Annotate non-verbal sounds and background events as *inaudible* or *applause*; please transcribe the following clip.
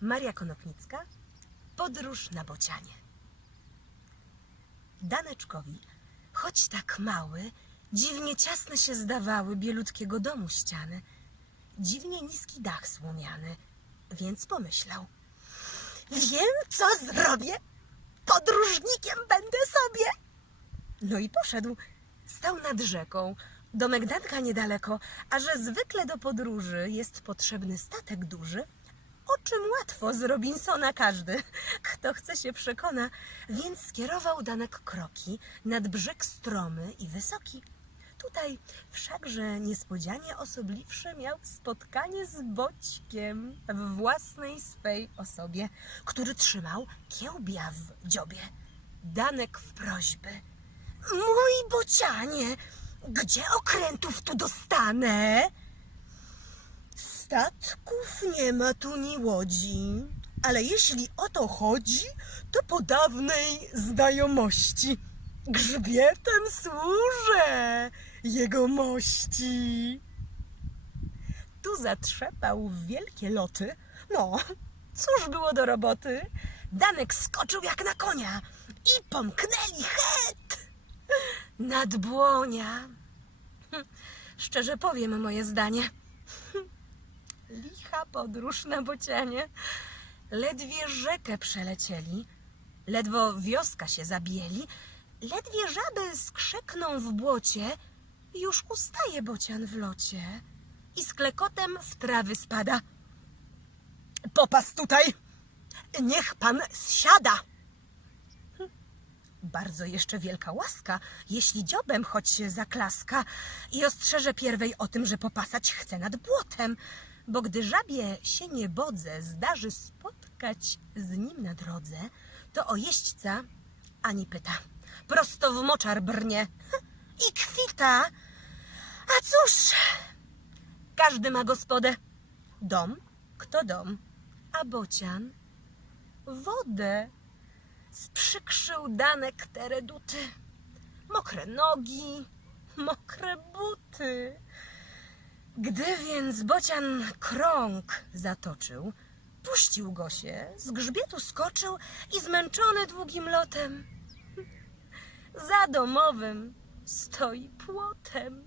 Maria Konopnicka, Podróż na bocianie. Daneczkowi, choć tak mały, dziwnie ciasne się zdawały bielutkiego domu ściany, dziwnie niski dach słomiany, więc pomyślał. Wiem, co zrobię. Podróżnikiem będę sobie. No i poszedł. Stał nad rzeką. Domek Danka niedaleko, a że zwykle do podróży jest potrzebny statek duży, o czym łatwo z Robinsona każdy, *laughs* kto chce się przekona, więc skierował Danek kroki nad brzeg stromy i wysoki. Tutaj wszakże niespodzianie osobliwsze miał spotkanie z Boćkiem w własnej swej osobie, który trzymał kiełbia w dziobie. Danek w prośby. Mój bocianie, gdzie okrętów tu dostanę? Statków nie ma tu ni łodzi, ale jeśli o to chodzi, to po dawnej znajomości grzbietem służę jego mości. Tu zatrzepał wielkie loty. No, cóż było do roboty? Danek skoczył jak na konia i pomknęli het nad błonia. Hm, Szczerze powiem moje zdanie. Licha podróż na bocianie. Ledwie rzekę przelecieli, ledwo wioska się zabieli, ledwie żaby skrzekną w błocie, już ustaje bocian w locie i z klekotem w trawy spada. Popas tutaj! Niech pan zsiada! Bardzo jeszcze wielka łaska, jeśli dziobem choć się zaklaska i ostrzeże pierwej o tym, że popasać chce nad błotem, bo gdy żabie się niebodze zdarzy spotkać z nim na drodze, to o jeźdźca ani pyta, prosto w moczar brnie i kwita. A cóż, każdy ma gospodę. Dom, kto dom, a bocian wodę sprzykrzył Danek te. Mokre nogi, mokre buty. Gdy więc bocian krąg zatoczył, puścił go się, z grzbietu skoczył i zmęczony długim lotem za domowym stoi płotem.